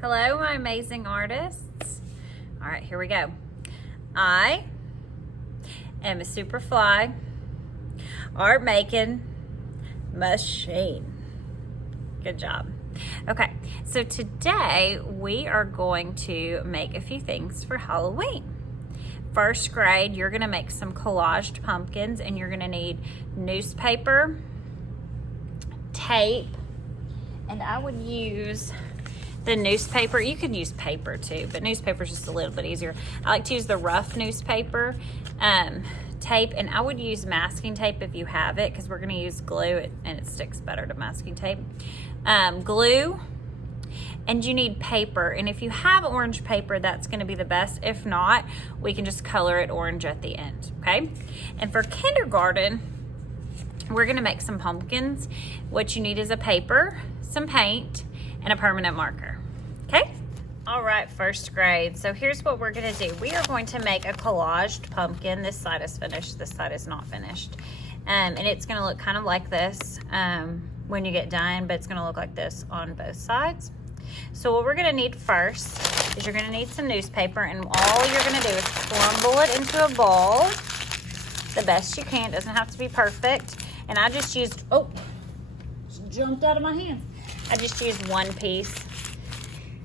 Hello, my amazing artists. All right, here we go. I am a super fly art making machine. Good job. Okay, so today we are going to make a few things for Halloween. First grade, you're gonna make some collaged pumpkins, and you're gonna need newspaper, tape, and I would use the newspaper. You could use paper too, but newspaper is just a little bit easier. I like to use the rough newspaper tape, and I would use masking tape if you have it, because we're going to use glue and it sticks better to masking tape. Glue, and you need paper, and if you have orange paper, that's going to be the best. If not, we can just color it orange at the end, okay? And for kindergarten, we're going to make some pumpkins. What you need is a paper, some paint, and a permanent marker, okay? All right, first grade. So here's what we're gonna do. We are going to make a collaged pumpkin. This side is finished, this side is not finished. And it's gonna look kind of like this when you get done, but it's gonna look like this on both sides. So what we're gonna need first is you're gonna need some newspaper, and all you're gonna do is crumble it into a ball the best you can. It doesn't have to be perfect. And I just used, oh, just jumped out of my hands. I just used one piece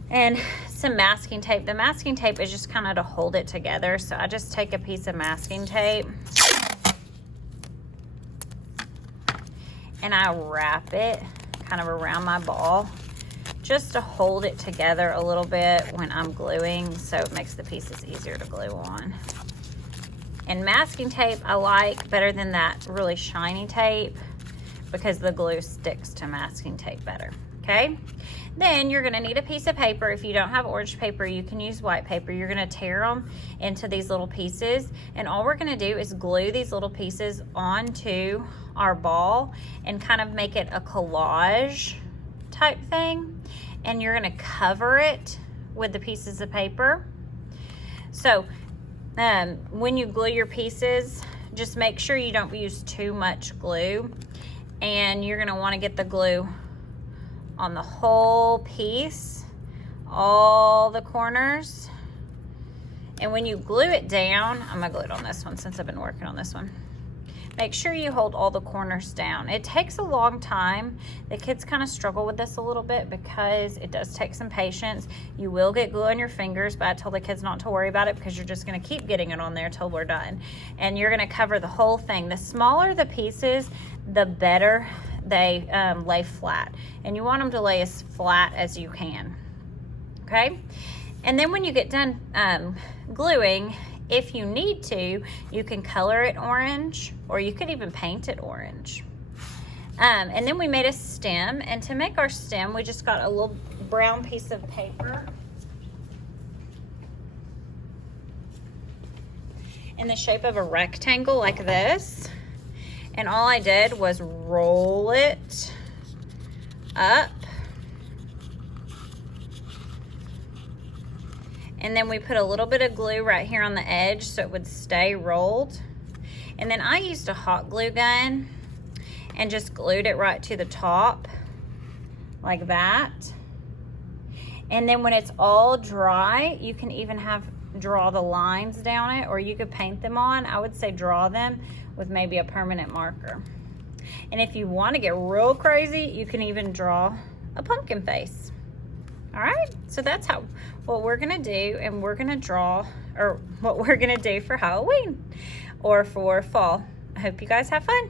and some masking tape. The masking tape is just kind of to hold it together. So I just take a piece of masking tape and I wrap it kind of around my ball just to hold it together a little bit when I'm gluing, so it makes the pieces easier to glue on. And masking tape I like better than that really shiny tape, because the glue sticks to masking tape better, okay? Then you're gonna need a piece of paper. If you don't have orange paper, you can use white paper. You're gonna tear them into these little pieces, and all we're gonna do is glue these little pieces onto our ball and kind of make it a collage type thing. And you're gonna cover it with the pieces of paper. So when you glue your pieces, just make sure you don't use too much glue. And you're gonna wanna get the glue on the whole piece, all the corners. And when you glue it down, I'm gonna glue it on this one since I've been working on this one. Make sure you hold all the corners down. It takes a long time. The kids kind of struggle with this a little bit because it does take some patience. You will get glue on your fingers, but I tell the kids not to worry about it because you're just gonna keep getting it on there till we're done. And you're gonna cover the whole thing. The smaller the pieces, the better they lay flat. And you want them to lay as flat as you can, okay? And then when you get done gluing, if you need to, you can color it orange, or you could even paint it orange. And then we made a stem, and to make our stem, we just got a little brown piece of paper in the shape of a rectangle like this. And all I did was roll it up. And then we put a little bit of glue right here on the edge so it would stay rolled. And then I used a hot glue gun and just glued it right to the top like that. And then when it's all dry, you can even draw the lines down it, or you could paint them on. I would say draw them with maybe a permanent marker. And if you want to get real crazy, you can even draw a pumpkin face. All right, so that's what we're gonna do, and we're gonna draw, or what we're gonna do for Halloween or for fall. I hope you guys have fun.